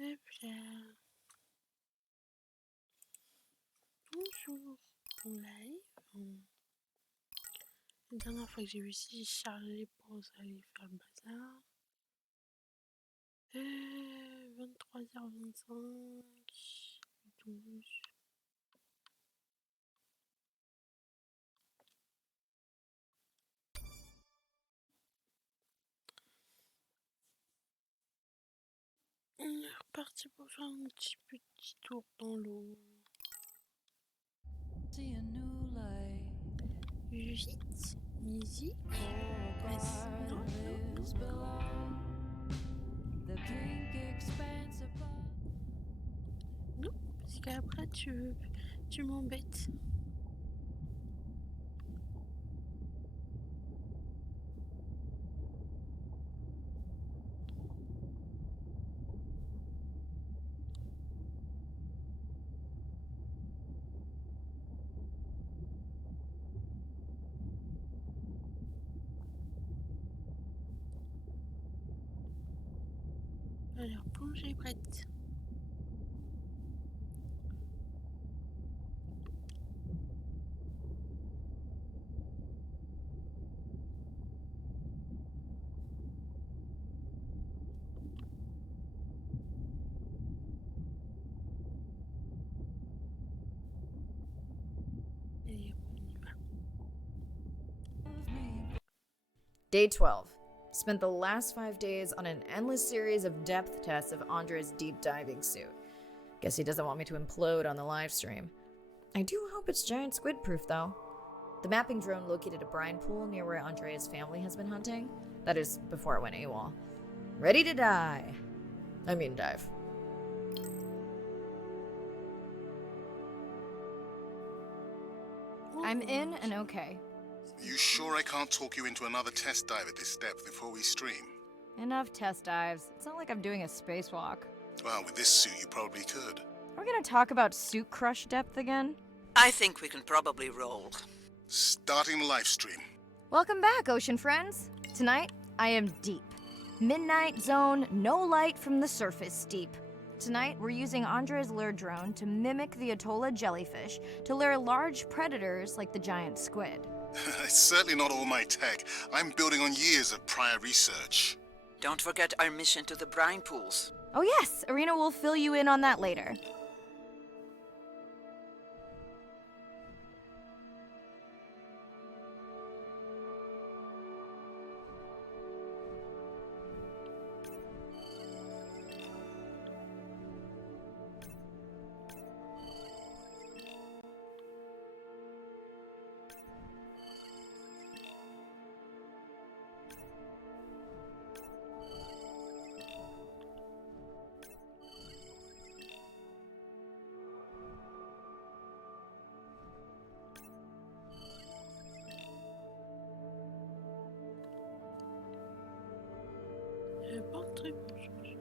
Hop là. Bonjour. On live. La dernière fois que j'ai réussi, j'ai chargé pour aller faire le bazar. 23h25. 12. On est reparti pour faire un petit tour dans l'eau. Vite, musique. Non, non, parce qu'après tu m'embêtes. Alors, plongée prête. Allez, on y va. Day 12. Spent the last 5 days on an endless series of depth tests of Andre's deep diving suit. Guess he doesn't want me to implode on the live stream. I do hope it's giant squid proof, though. The mapping drone located a brine pool near where Andrea's family has been hunting. That is, before it went AWOL. Ready to dive. I'm in and okay. You sure I can't talk you into another test dive at this depth before we stream? Enough test dives. It's not like I'm doing a spacewalk. Well, with this suit you probably could. Are we gonna talk about suit crush depth again? I think we can probably roll. Starting the live stream. Welcome back, ocean friends. Tonight, I am deep. Midnight zone, no light from the surface deep. Tonight, we're using Andre's lure drone to mimic the Atolla jellyfish to lure large predators like the giant squid. It's certainly not all my tech. I'm building on years of prior research. Don't forget our mission to the brine pools. Oh yes, Arena will fill you in on that later. Pas un truc pour changer.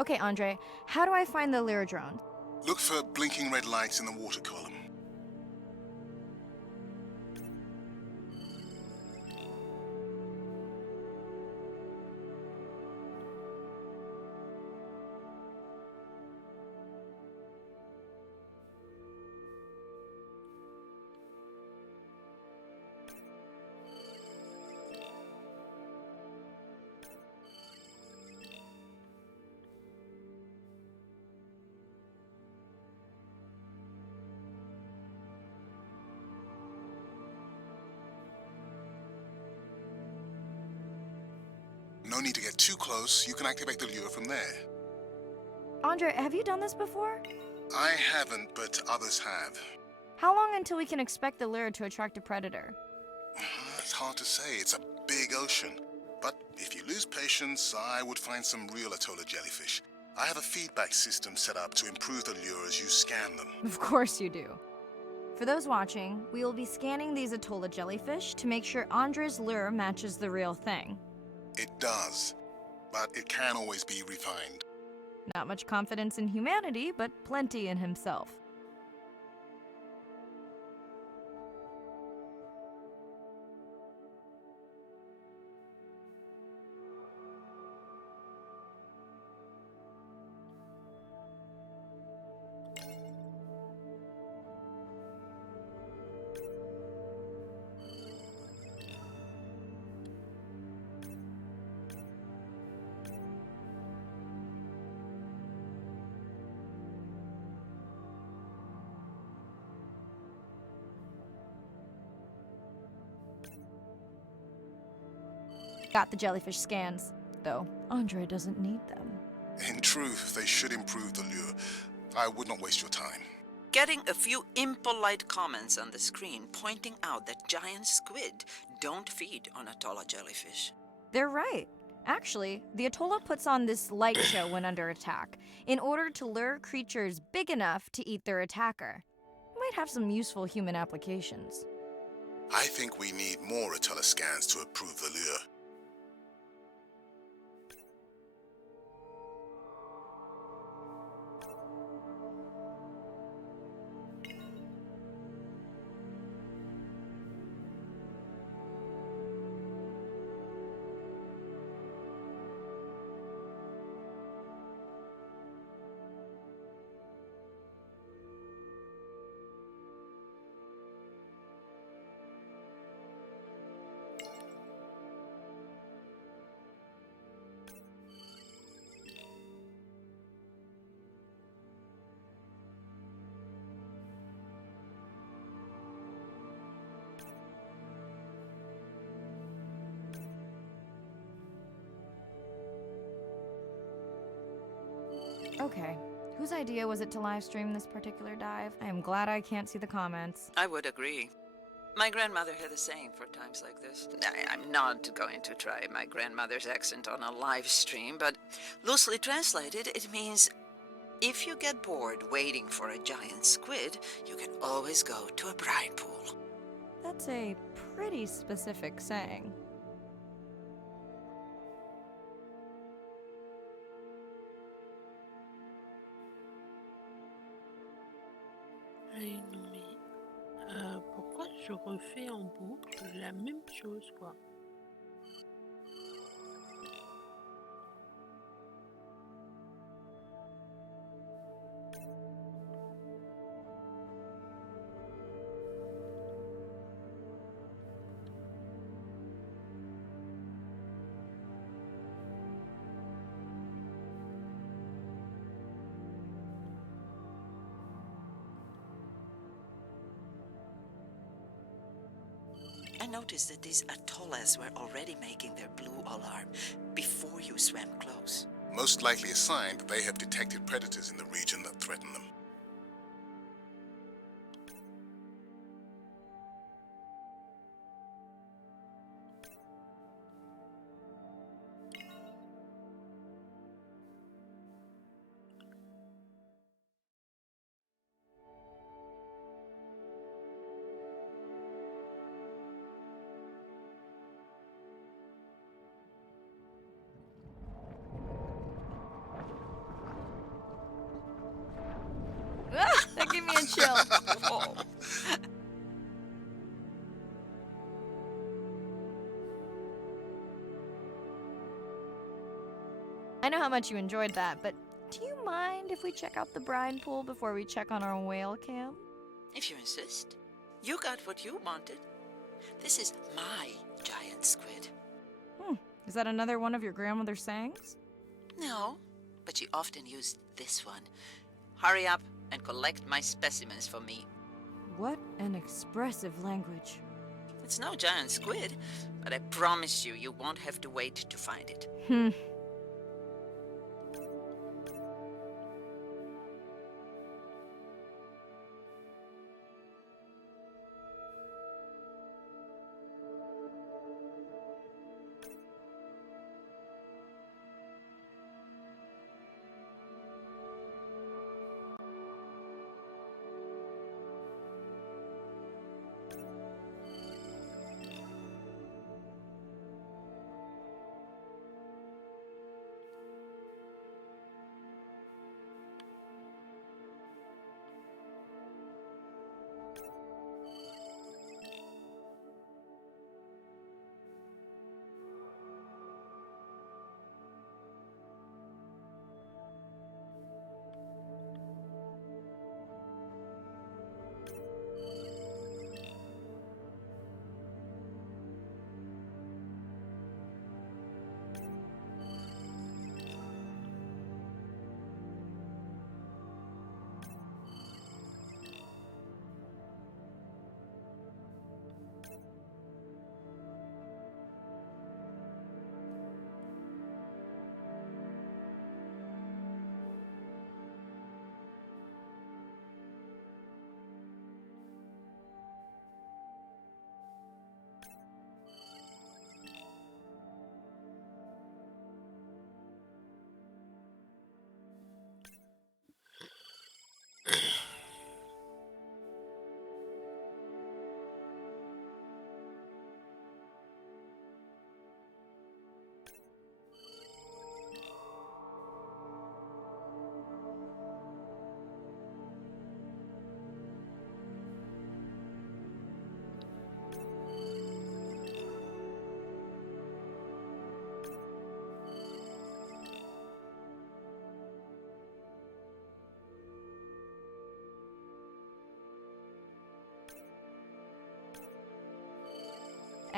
Okay, Andre, how do I find the lure drone? Look for blinking red lights in the water column. No need to get too close. You can activate the lure from there. Andre, have you done this before? I haven't, but others have. How long until we can expect the lure to attract a predator? It's hard to say. It's a big ocean. But if you lose patience, I would find some real Atolla jellyfish. I have a feedback system set up to improve the lure as you scan them. Of course you do. For those watching, we will be scanning these Atolla jellyfish to make sure Andre's lure matches the real thing. It does, but it can always be refined. Not much confidence in humanity, but plenty in himself. Got the jellyfish scans, though Andre doesn't need them. In truth, they should improve the lure. I would not waste your time. Getting a few impolite comments on the screen pointing out that giant squid don't feed on Atolla jellyfish. They're right. Actually, the Atolla puts on this light show when under attack, in order to lure creatures big enough to eat their attacker. Might have some useful human applications. I think we need more Atolla scans to approve the lure. Okay, whose idea was it to live stream this particular dive? I am glad I can't see the comments. I would agree. My grandmother had a saying for times like this. I'm not going to try my grandmother's accent on a live stream, but loosely translated, it means if you get bored waiting for a giant squid, you can always go to a brine pool. That's a pretty specific saying. Allez, non mais... pourquoi je refais en boucle la même chose, quoi? I noticed that these atollas were already making their blue alarm before you swam close. Most likely a sign that they have detected predators in the region that threaten them. That gave me a chill. Whoa. I know how much you enjoyed that, but do you mind if we check out the brine pool before we check on our whale cam? If you insist. You got what you wanted. This is my giant squid. Is that another one of your grandmother's sayings? No, but she often used this one. Hurry up and collect my specimens for me. What an expressive language. It's no giant squid, but I promise you, you won't have to wait to find it.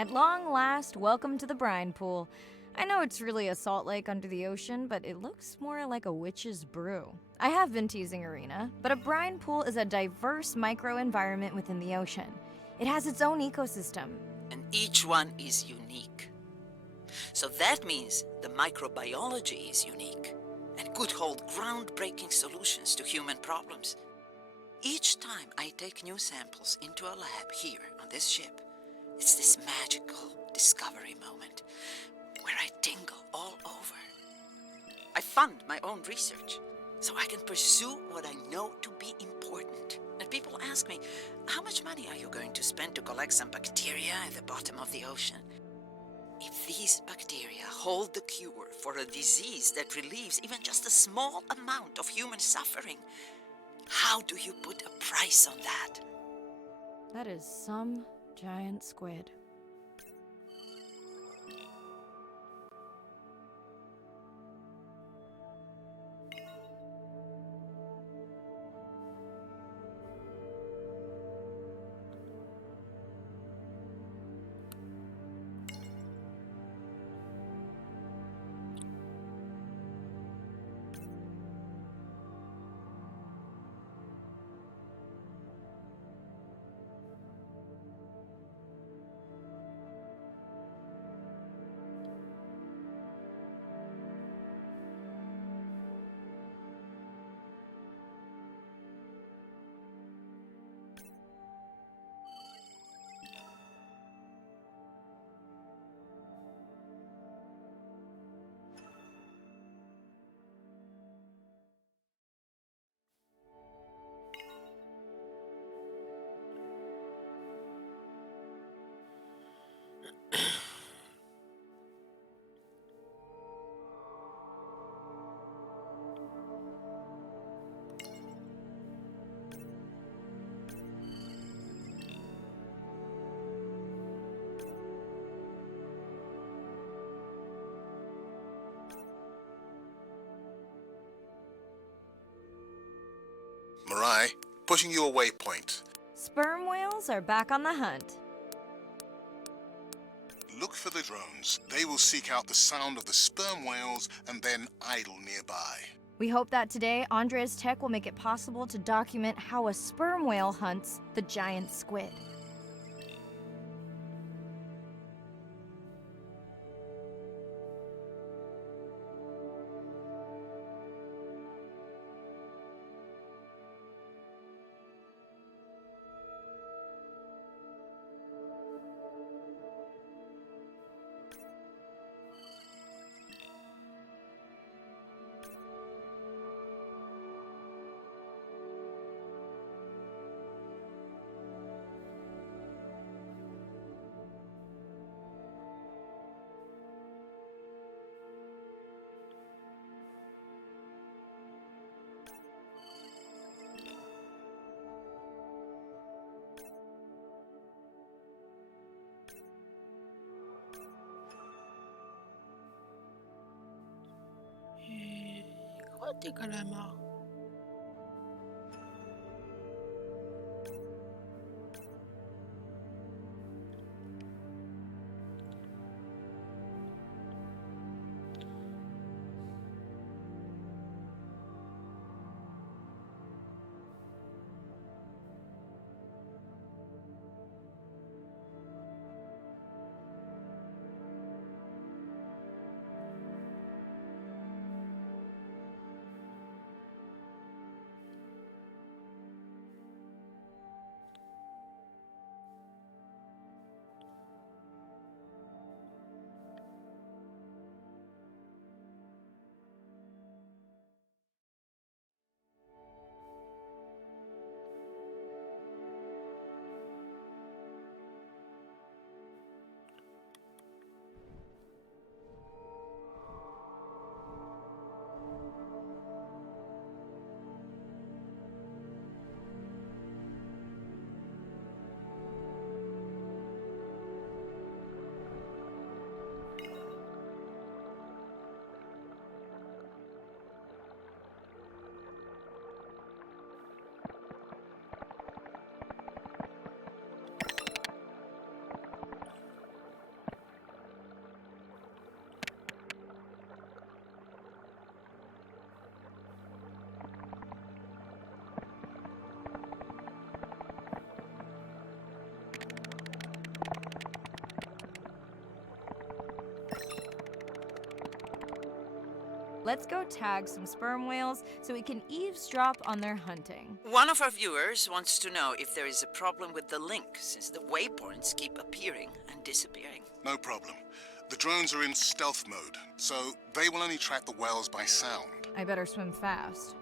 At long last, welcome to the brine pool. I know it's really a salt lake under the ocean, but it looks more like a witch's brew. I have been teasing Arena, but a brine pool is a diverse microenvironment within the ocean. It has its own ecosystem. And each one is unique. So that means the microbiology is unique and could hold groundbreaking solutions to human problems. Each time I take new samples into a lab here on this ship, it's this magical discovery moment where I tingle all over. I fund my own research so I can pursue what I know to be important. And people ask me, how much money are you going to spend to collect some bacteria at the bottom of the ocean? If these bacteria hold the cure for a disease that relieves even just a small amount of human suffering, how do you put a price on that? That is some giant squid. Mirai, pushing you a waypoint. Sperm whales are back on the hunt. Look for the drones. They will seek out the sound of the sperm whales and then idle nearby. We hope that today, Andrea's tech will make it possible to document how a sperm whale hunts the giant squid. Des calamars. Let's go tag some sperm whales so we can eavesdrop on their hunting. One of our viewers wants to know if there is a problem with the link, since the waypoints keep appearing and disappearing. No problem. The drones are in stealth mode, so they will only track the whales by sound. I better swim fast.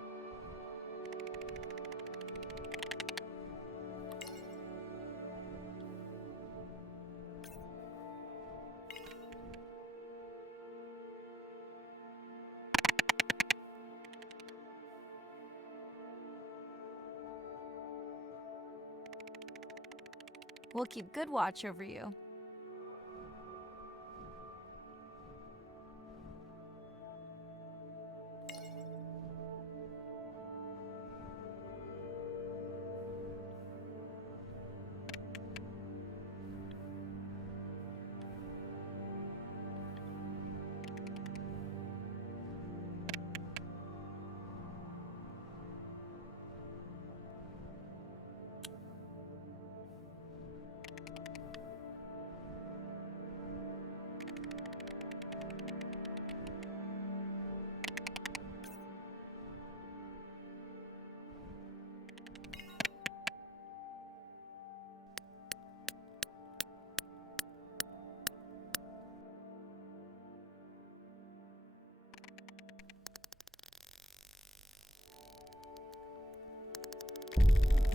We'll keep good watch over you.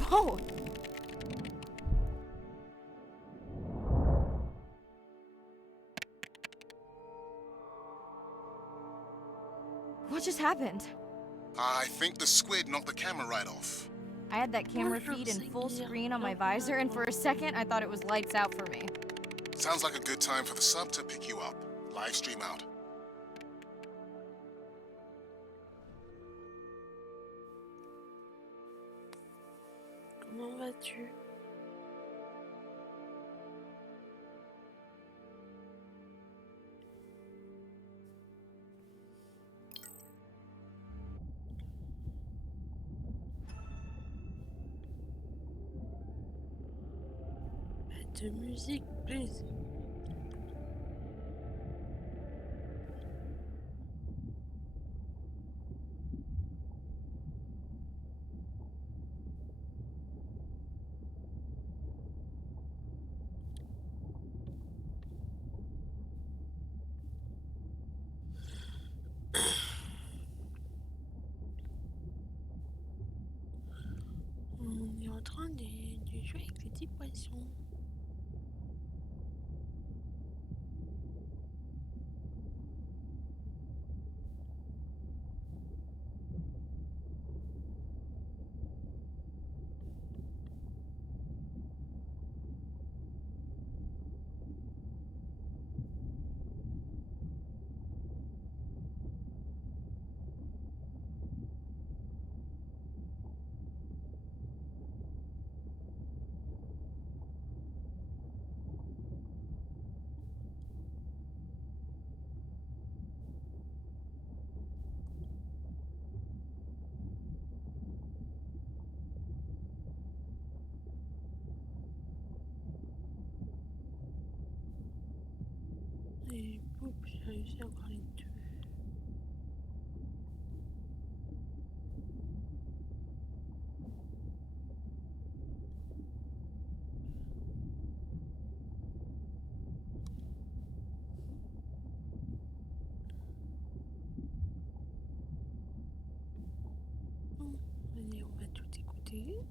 Whoa! What just happened? I think the squid knocked the camera right off. I had that camera feed in full screen on my visor, and for a second I thought it was lights out for me. Sounds like a good time for the sub to pick you up. Live stream out. Comment vas-tu? De musique, please. On est en train de jouer avec les petits poissons. Et pouf, j'ai réussi à avoir les deux. Allez, on va tout écouter.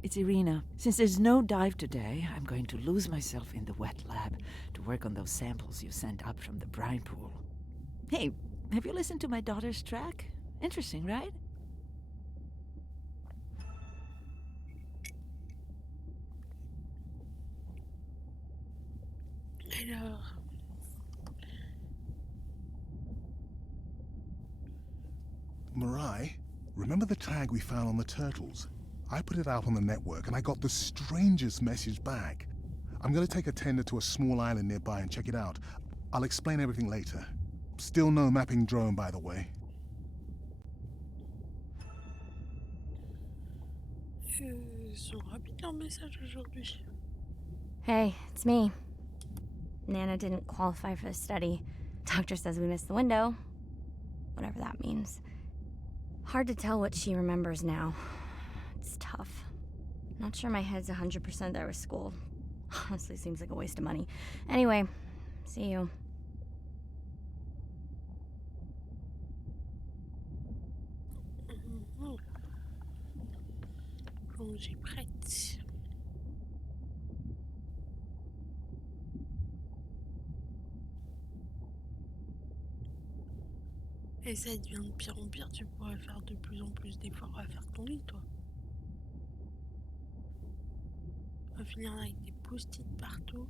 It's Irina. Since there's no dive today, I'm going to lose myself in the wet lab to work on those samples you sent up from the brine pool. Hey, have you listened to my daughter's track? Interesting, right? Alors, Mirai, remember the tag we found on the turtles? I put it out on the network and I got the strangest message back. I'm going to take a tender to a small island nearby and check it out. I'll explain everything later. Still no mapping drone, by the way. ils sont rapides leurs messages aujourd'hui. Hey, it's me. Nana didn't qualify for the study. Doctor says we missed the window. Whatever that means. Hard to tell what she remembers now. It's tough. Not sure my head's 100% there with school. Honestly, seems like a waste of money. Anyway, see you. Plongée prête. Et ça devient de pire en pire, tu pourrais faire de plus en plus d'efforts à faire ton lit, toi. On va finir avec des post-it partout.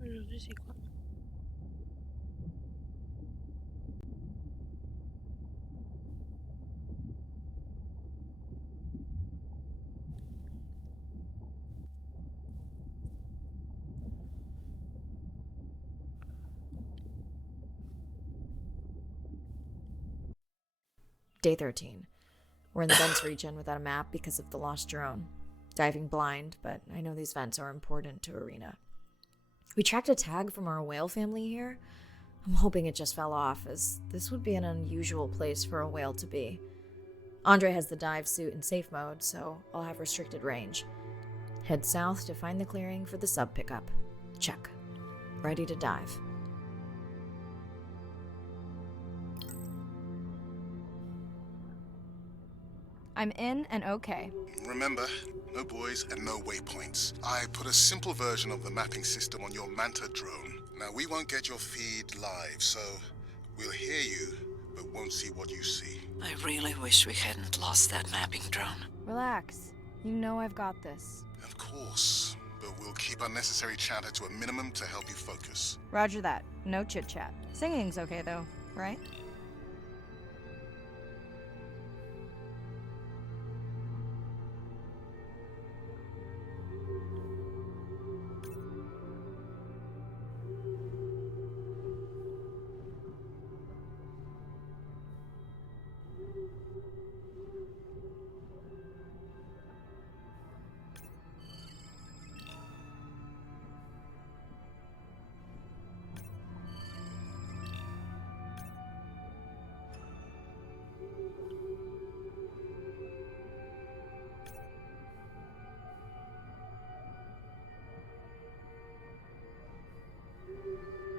Aujourd'hui, c'est quoi? Day 13. We're in the vents region without a map because of the lost drone. Diving blind, but I know these vents are important to Irina. We tracked a tag from our whale family here. I'm hoping it just fell off, as this would be an unusual place for a whale to be. Andre has the dive suit in safe mode, so I'll have restricted range. Head south to find the clearing for the sub pickup. Check. Ready to dive. I'm in and okay. Remember, no buoys and no waypoints. I put a simple version of the mapping system on your Manta drone. Now, we won't get your feed live, so we'll hear you, but won't see what you see. I really wish we hadn't lost that mapping drone. Relax. You know I've got this. Of course, but we'll keep unnecessary chatter to a minimum to help you focus. Roger that. No chit-chat. Singing's okay, though, right?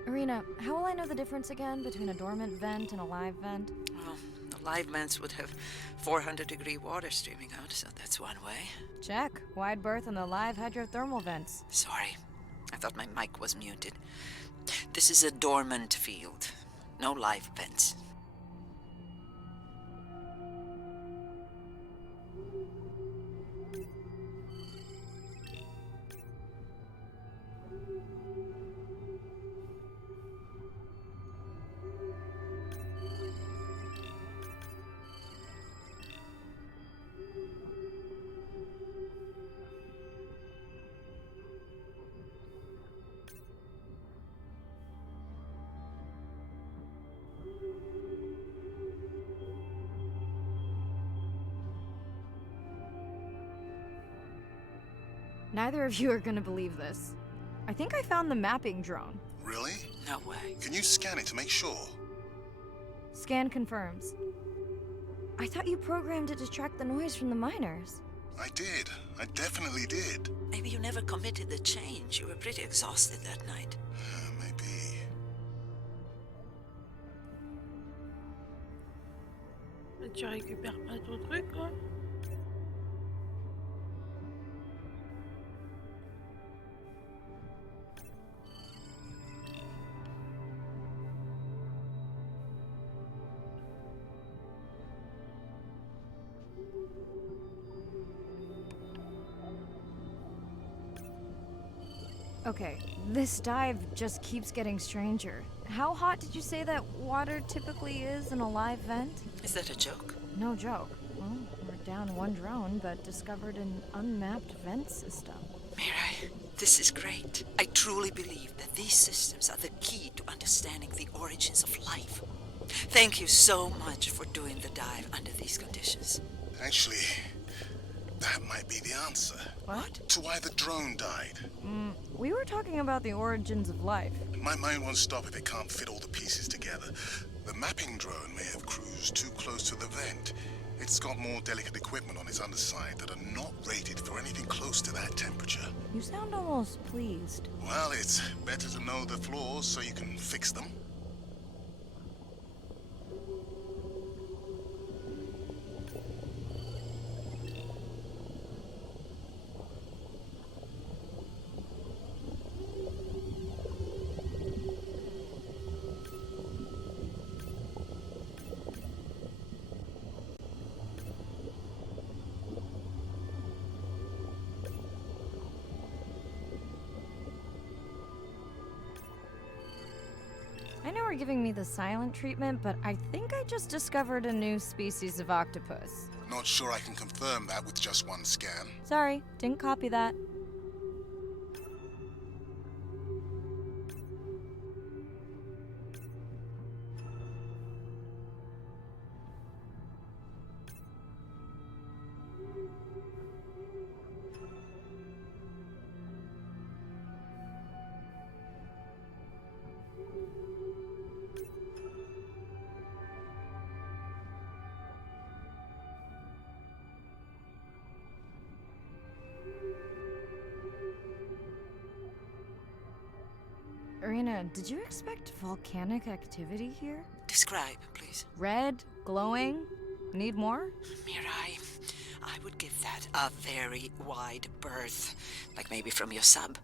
Irina, how will I know the difference again between a dormant vent and a live vent? Well, the live vents would have 400-degree water streaming out, so that's one way. Check. Wide berth in the live hydrothermal vents. Sorry, I thought my mic was muted. This is a dormant field. No live vents. Neither of you are gonna believe this. I think I found the mapping drone. Really? No way. Can you scan it to make sure? Scan confirms. I thought you programmed it to track the noise from the miners. I did. I definitely did. Maybe you never committed the change. You were pretty exhausted that night. Maybe. Mais tu récupères pas ton truc, quoi. Okay, this dive just keeps getting stranger. How hot did you say that water typically is in a live vent? Is that a joke? No joke. Well, we're down one drone, but discovered an unmapped vent system. Mirai, this is great. I truly believe that these systems are the key to understanding the origins of life. Thank you so much for doing the dive under these conditions. Actually, that might be the answer. What? To why the drone died. We were talking about the origins of life. My mind won't stop if it can't fit all the pieces together. The mapping drone may have cruised too close to the vent. It's got more delicate equipment on its underside that are not rated for anything close to that temperature. You sound almost pleased. Well, it's better to know the flaws so you can fix them. I know we're giving me the silent treatment, but I think I just discovered a new species of octopus. Not sure I can confirm that with just one scan. Sorry, didn't copy that. Irina, did you expect volcanic activity here? Describe, please. Red, glowing. Need more? Mirai, I would give that a very wide berth. Like maybe from your sub.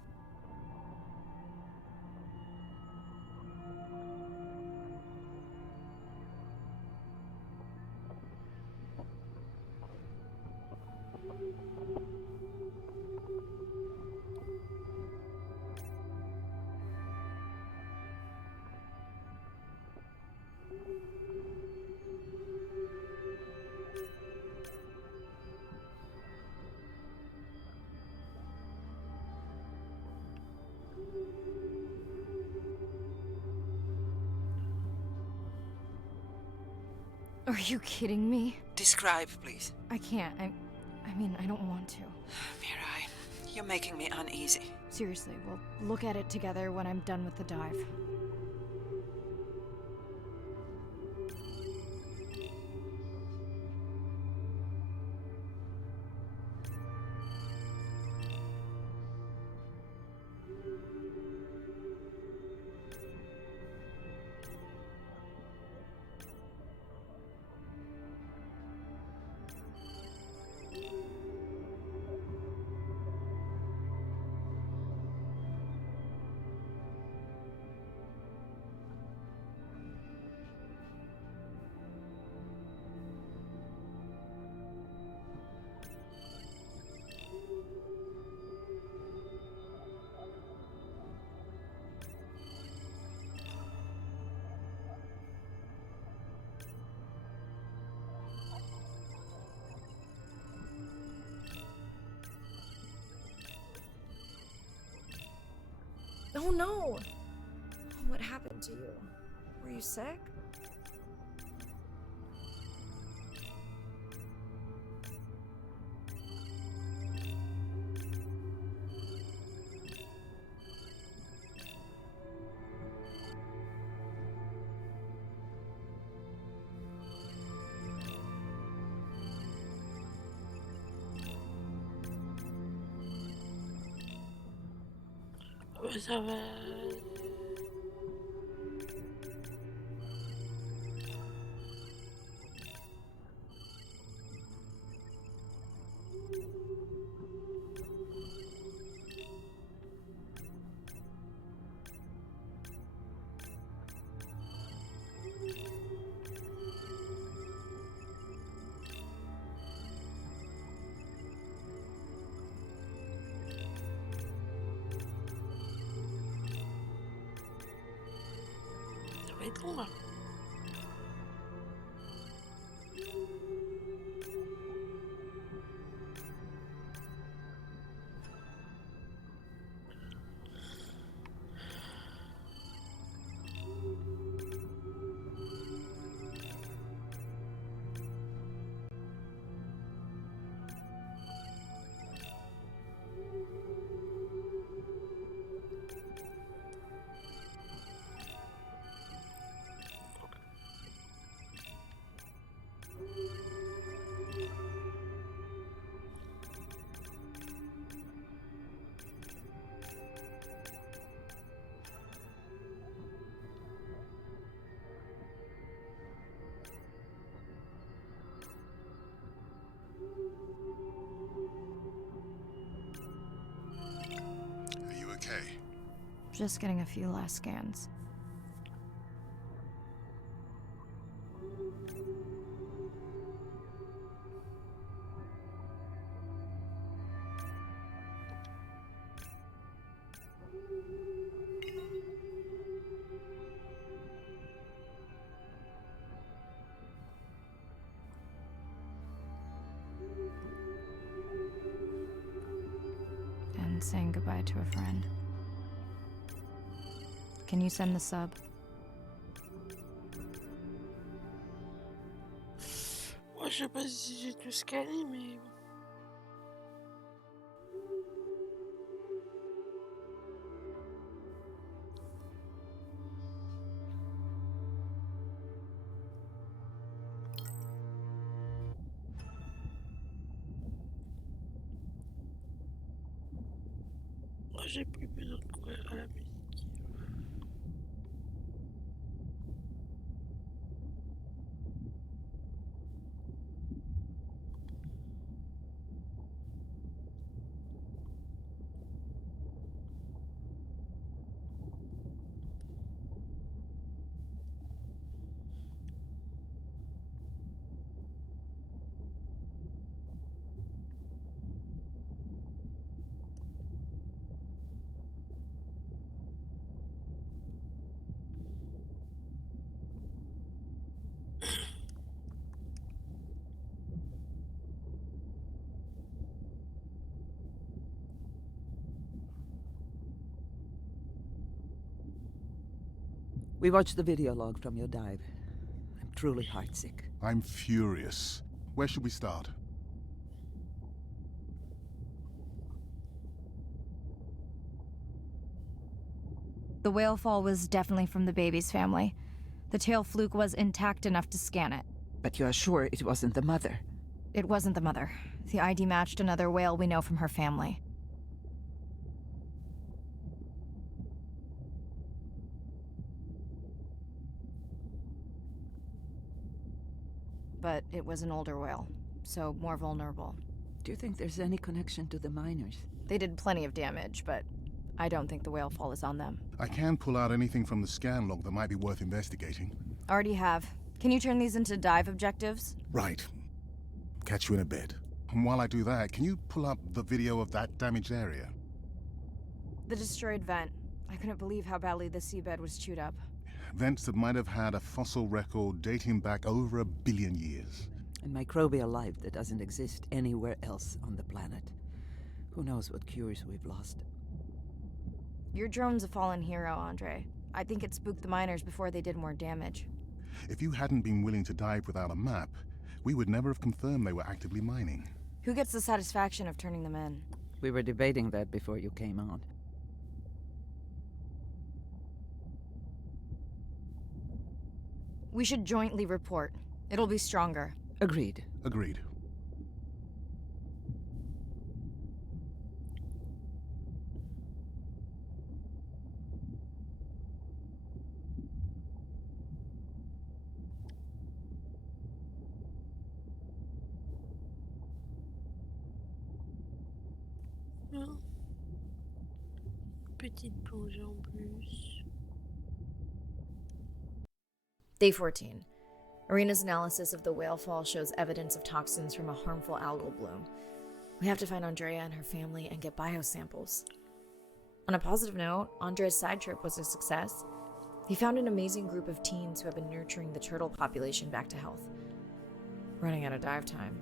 Are you kidding me? Describe, please. I can't. I mean, I don't want to. Mirai, you're making me uneasy. Seriously, we'll look at it together when I'm done with the dive. Oh no! What happened to you? Were you sick? Ouais, ça va. Ça va être long là. Are you okay? Just getting a few last scans. And saying goodbye to a friend. Can you send the sub? Moi, je sais pas si j'ai tout scanné, mais. Moi, j'ai plus besoin de courir à la musique. We watched the video log from your dive. I'm truly heartsick. I'm furious. Where should we start? The whale fall was definitely from the baby's family. The tail fluke was intact enough to scan it. But you are sure it wasn't the mother? It wasn't the mother. The ID matched another whale we know from her family. But it was an older whale, so more vulnerable. Do you think there's any connection to the miners? They did plenty of damage, but I don't think the whale fall is on them. I can pull out anything from the scan log that might be worth investigating. Already have. Can you turn these into dive objectives? Right. Catch you in a bit. And while I do that, can you pull up the video of that damaged area? The destroyed vent. I couldn't believe how badly the seabed was chewed up. Vents that might have had a fossil record dating back over 1 billion years. And microbial life that doesn't exist anywhere else on the planet. Who knows what cures we've lost? Your drone's a fallen hero, Andre. I think it spooked the miners before they did more damage. If you hadn't been willing to dive without a map, we would never have confirmed they were actively mining. Who gets the satisfaction of turning them in? We were debating that before you came on. We should jointly report. It'll be stronger. Agreed. Agreed. Hein, petite plongée en plus. Day 14. Arena's analysis of the whale fall shows evidence of toxins from a harmful algal bloom. We have to find Andrea and her family and get biosamples. On a positive note, Andre's side trip was a success. He found an amazing group of teens who have been nurturing the turtle population back to health. Running out of dive time,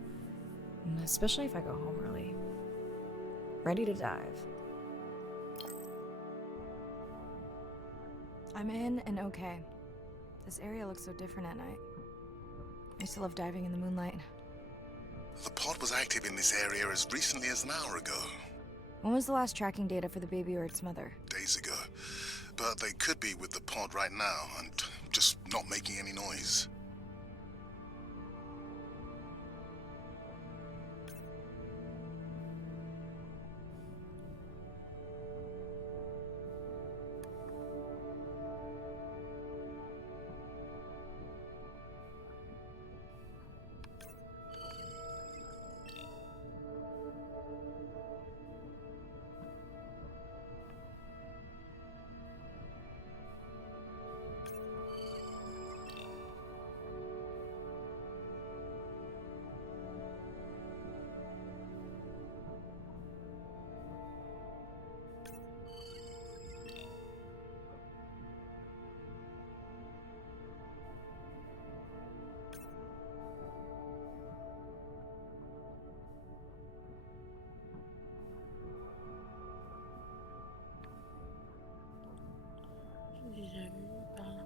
especially if I go home early. Ready to dive. I'm in and okay. This area looks so different at night. I used to love diving in the moonlight. The pod was active in this area as recently as an hour ago. When was the last tracking data for the baby or its mother? Days ago. But they could be with the pod right now and just not making any noise. J'ai déjà vu par là.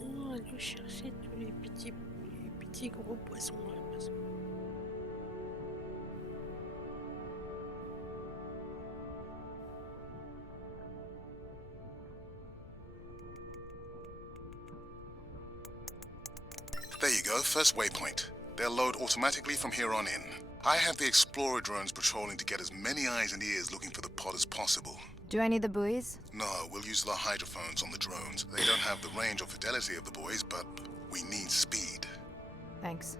On va aller chercher tous les petits gros poissons là. Parce que There you go, first waypoint. They'll load automatically from here on in. I have the Explorer drones patrolling to get as many eyes and ears looking for the pod as possible. Do I need the buoys? No, we'll use the hydrophones on the drones. They don't have the range or fidelity of the boys, but we need speed. Thanks.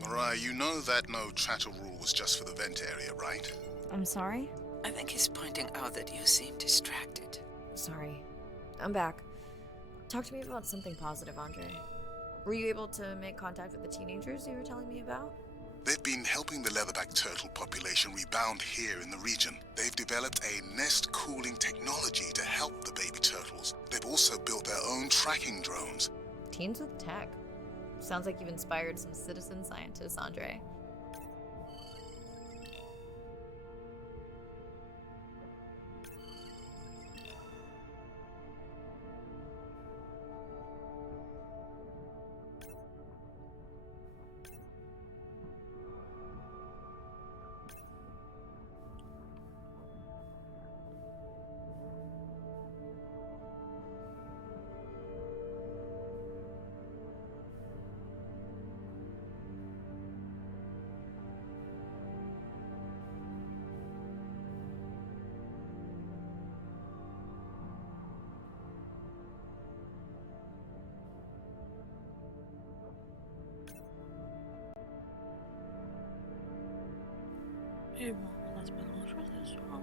Mariah, you know that no chatter rule was just for the vent area, right? I'm sorry? I think he's pointing out that you seem distracted. Sorry. I'm back. Talk to me about something positive, Andre. Were you able to make contact with the teenagers you were telling me about? They've been helping the leatherback turtle population rebound here in the region. They've developed a nest cooling technology to help the baby turtles. They've also built their own tracking drones. Teens with tech. Sounds like you've inspired some citizen scientists, Andre. Et bon, il ne reste pas grand chose ce soir.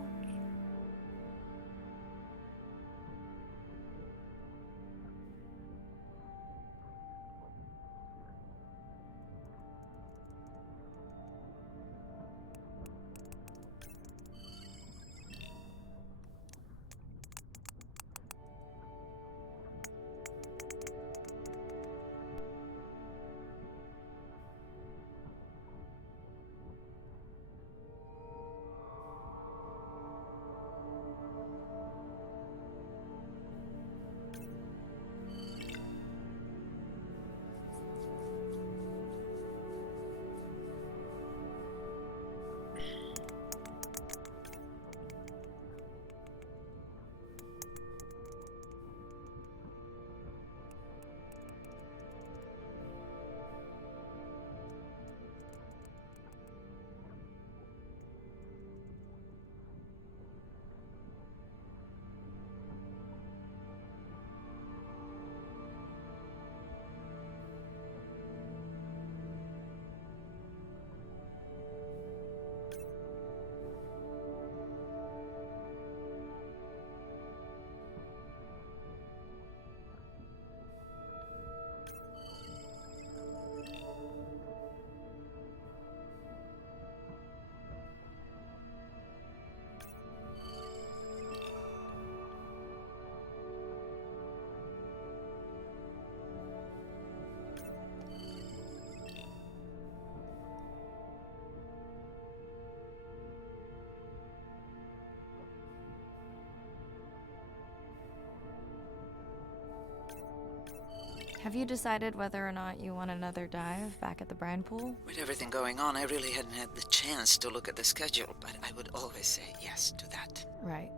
Have you decided whether or not you want another dive back at the brine pool? With everything going on, I really hadn't had the chance to look at the schedule, but I would always say yes to that. Right.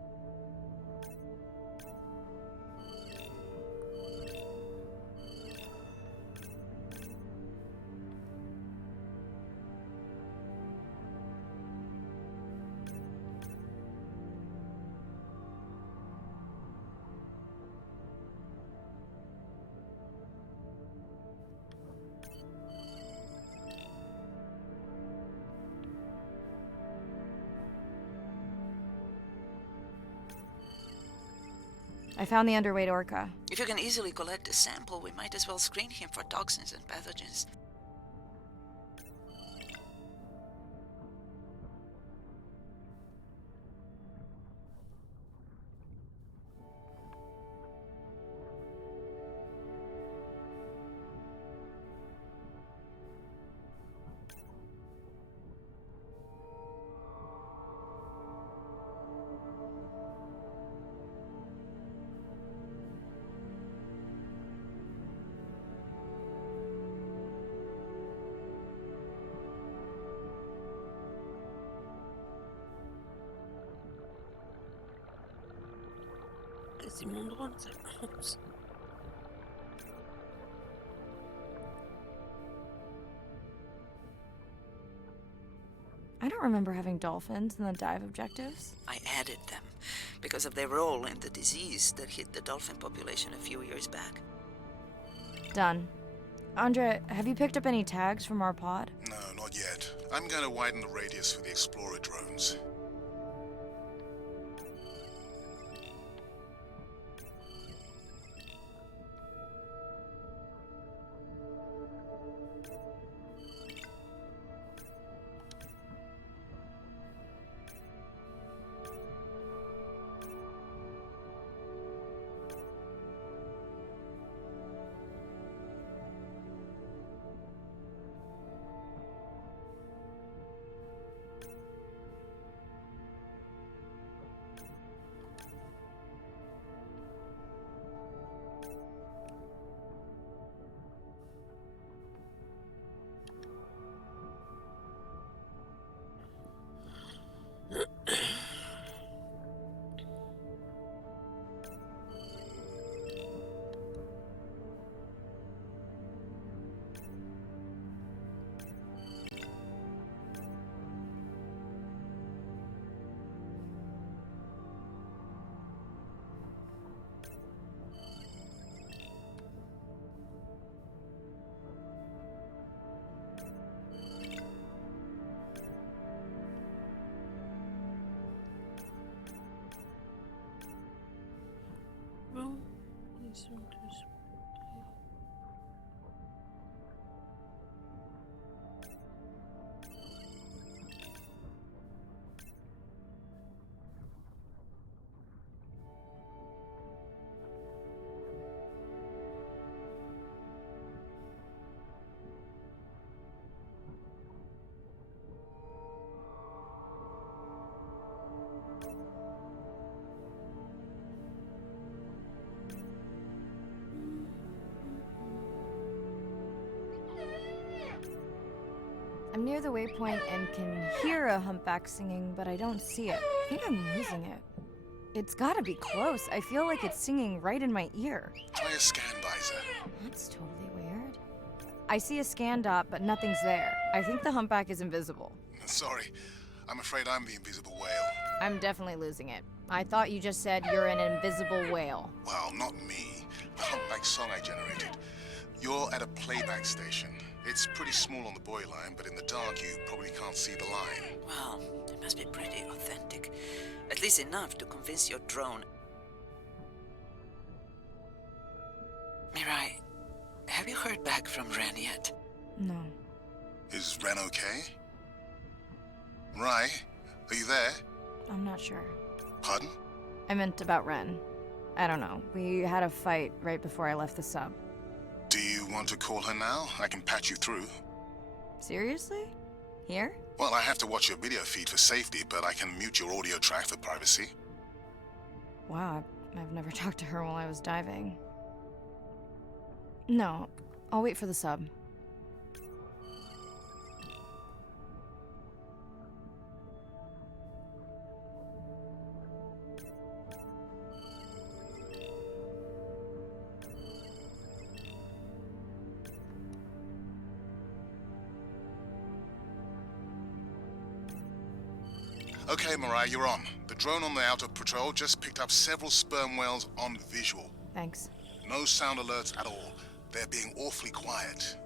I found the underweight orca. If you can easily collect a sample, we might as well screen him for toxins and pathogens. C'est mon drone, ça pense. I don't remember having dolphins in the dive objectives. I added them because of their role in the disease that hit the dolphin population a few years back. Done. Andre, have you picked up any tags from our pod? No, not yet. I'm going to widen the radius for the Explorer drones. Bon, ils sont tous. I'm near the waypoint and can hear a humpback singing, but I don't see it. I think I'm losing it. It's gotta be close. I feel like it's singing right in my ear. Try a scan visor. That's totally weird. I see a scan dot, but nothing's there. I think the humpback is invisible. Sorry, I'm afraid I'm the invisible whale. I'm definitely losing it. I thought you just said you're an invisible whale. Well, not me. The humpback song I generated. You're at a playback station. It's pretty small on the buoy line, but in the dark you probably can't see the line. Well, it must be pretty authentic. At least enough to convince your drone. Mirai, have you heard back from Ren yet? No. Is Ren okay? Rai, are you there? I'm not sure. Pardon? I meant about Ren. I don't know. We had a fight right before I left the sub. Do you want to call her now? I can patch you through. Seriously? Here? Well, I have to watch your video feed for safety, but I can mute your audio track for privacy. Wow, I've never talked to her while I was diving. No, I'll wait for the sub. Okay, Mariah, you're on. The drone on the outer patrol just picked up several sperm whales on visual. Thanks. No sound alerts at all. They're being awfully quiet.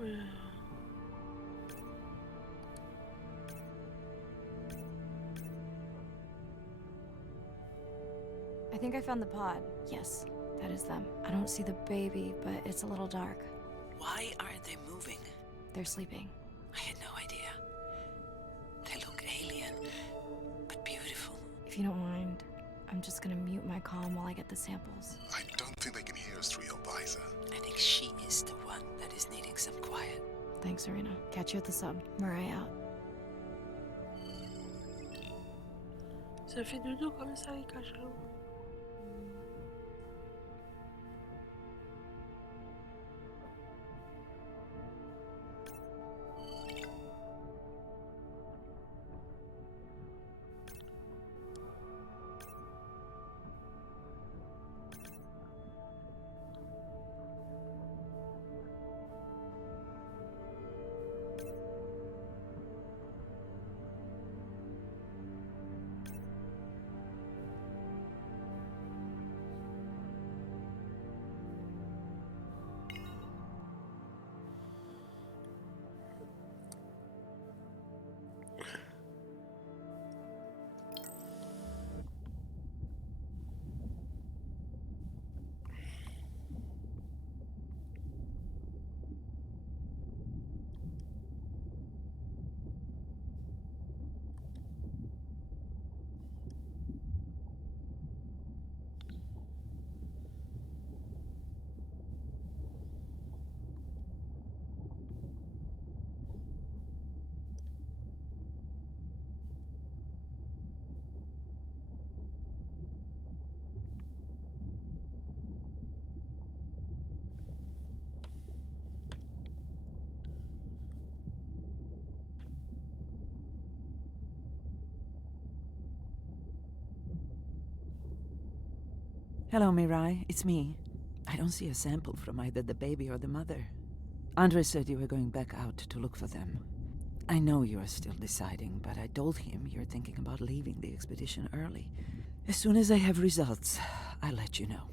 Yeah. I think I found the pod. Yes, that is them. I don't see the baby, but it's a little dark. Why aren't they moving? They're sleeping. I had no idea. They look alien, but beautiful. If you don't mind, I'm just gonna mute my comm while I get the samples. I don't think they can hear us through your visor. I think she is the one that is needing some quiet. Thanks, Serena. Catch you at the sub. Mariah out. Ça fait dodo comme ça, les cachalots. Hello, Mirai. It's me. I don't see a sample from either the baby or the mother. Andre said you were going back out to look for them. I know you are still deciding, but I told him you're thinking about leaving the expedition early. As soon as I have results, I'll let you know.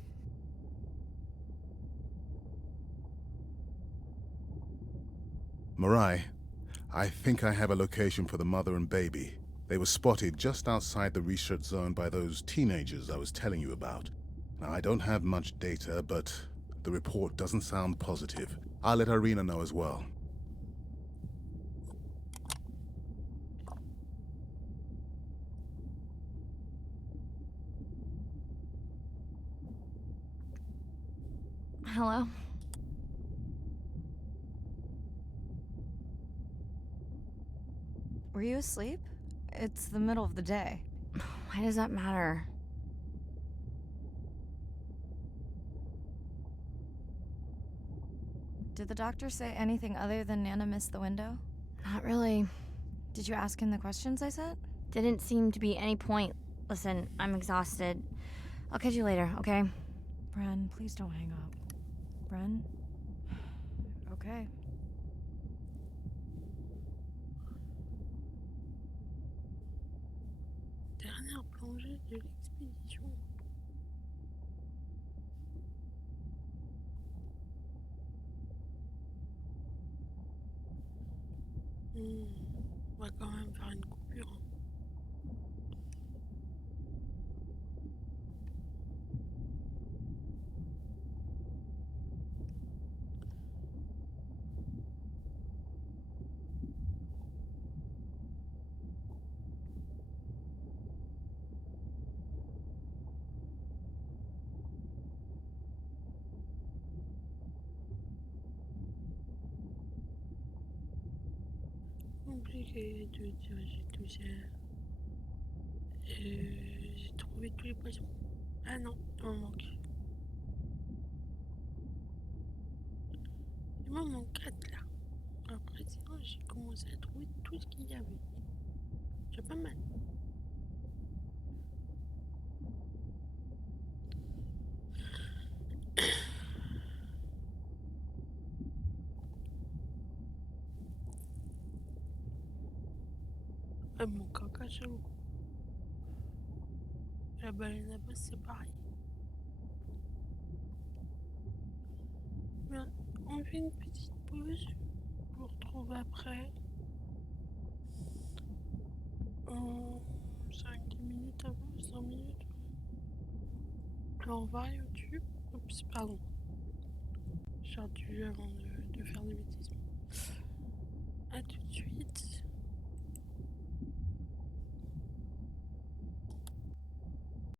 Mariah, I think I have a location for the mother and baby. They were spotted just outside the research zone by those teenagers I was telling you about. Now, I don't have much data, but the report doesn't sound positive. I'll let Irina know as well. Hello? Were you asleep? It's the middle of the day. Why does that matter? Did the doctor say anything other than Nana missed the window? Not really. Did you ask him the questions I sent? Didn't seem to be any point. Listen, I'm exhausted. I'll catch you later, okay? Bren, please don't hang up. Bren? Okay. Dernière plongée de l'expédition. On va quand même faire une coupure. Hein. Compliqué de diriger tout seul. J'ai trouvé tous les poissons. Ah non, il m'en manque. Il m'en manque 4 là. Après sinon j'ai commencé à trouver tout ce qu'il y avait. C'est pas mal. Ah, mon caca chelou. La baleine à bosse c'est pareil. Bien, on fait une petite pause. Je vous retrouve après. En 5-10 minutes avant, 100 minutes. Au revoir YouTube. Oups, pardon. J'ai du avant de faire des bêtises.